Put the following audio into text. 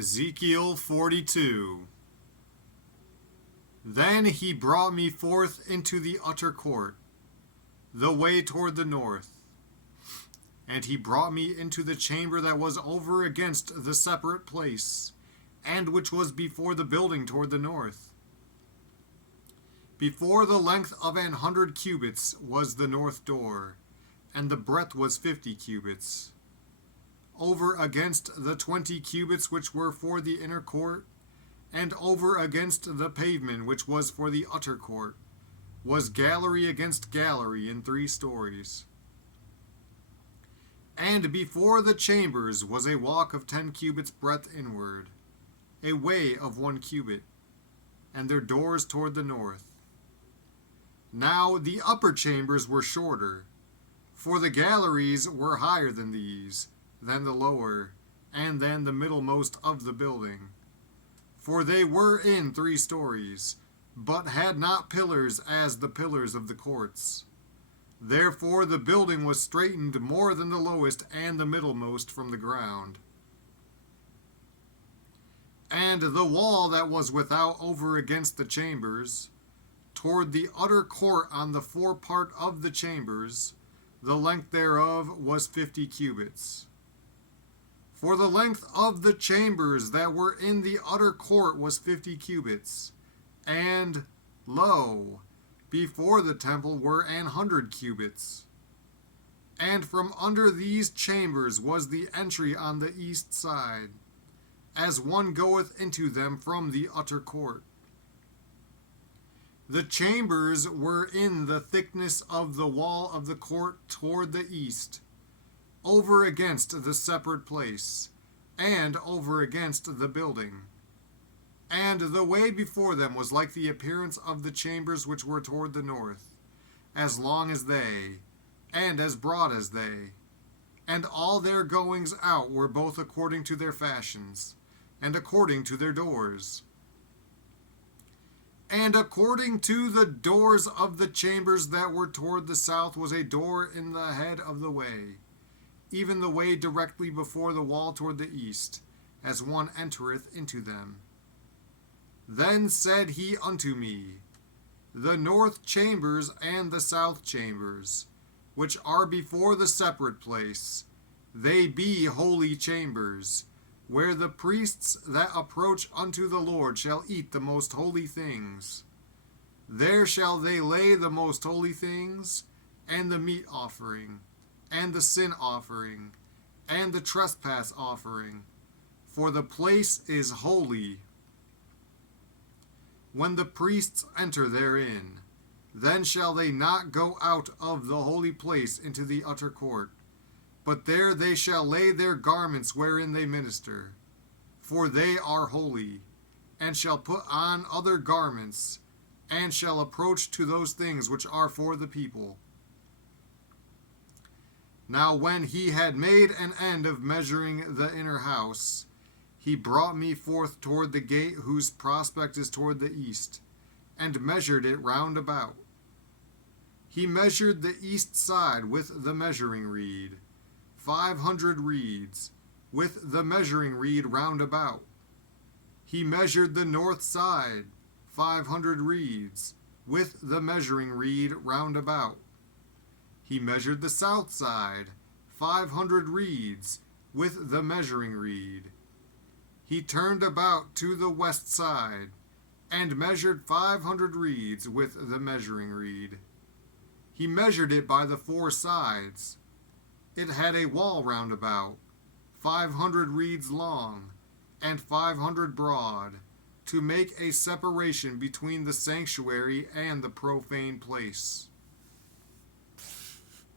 Ezekiel 42. Then he brought me forth into the utter court, the way toward the north. And he brought me into the chamber that was over against the separate place, and which was before the building toward the north. Before the length of 100 cubits was the north door, and the breadth was 50 cubits. Over against the 20 cubits which were for the inner court, and over against the pavement which was for the utter court, was gallery against gallery in 3 stories. And before the chambers was a walk of 10 cubits breadth inward, a way of 1 cubit, and their doors toward the north. Now the upper chambers were shorter, for the galleries were higher than these, than the lower, and than the middlemost of the building. For they were in 3 stories, but had not pillars as the pillars of the courts. Therefore the building was straitened more than the lowest and the middlemost from the ground. And the wall that was without over against the chambers, toward the utter court on the forepart of the chambers, the length thereof was 50 cubits. For the length of the chambers that were in the utter court was 50 cubits, and, lo, before the temple were 100 cubits. And from under these chambers was the entry on the east side, as one goeth into them from the utter court. The chambers were in the thickness of the wall of the court toward the east, over against the separate place, and over against the building. And the way before them was like the appearance of the chambers which were toward the north, as long as they, and as broad as they. And all their goings out were both according to their fashions, and according to their doors. And according to the doors of the chambers that were toward the south was a door in the head of the way, even the way directly before the wall toward the east, as one entereth into them. Then said he unto me, The north chambers and the south chambers, which are before the separate place, they be holy chambers, where the priests that approach unto the Lord shall eat the most holy things. There shall they lay the most holy things, and the meat offering, and the sin offering, and the trespass offering, for the place is holy. When the priests enter therein, then shall they not go out of the holy place into the utter court, but there they shall lay their garments wherein they minister, for they are holy, and shall put on other garments, and shall approach to those things which are for the people. Now when he had made an end of measuring the inner house, he brought me forth toward the gate whose prospect is toward the east, and measured it round about. He measured the east side with the measuring reed, 500 reeds, with the measuring reed round about. He measured the north side, 500 reeds, with the measuring reed round about. He measured the south side, 500 reeds, with the measuring reed. He turned about to the west side, and measured 500 reeds with the measuring reed. He measured it by the 4 sides. It had a wall round about, 500 reeds long, and 500 broad, to make a separation between the sanctuary and the profane place.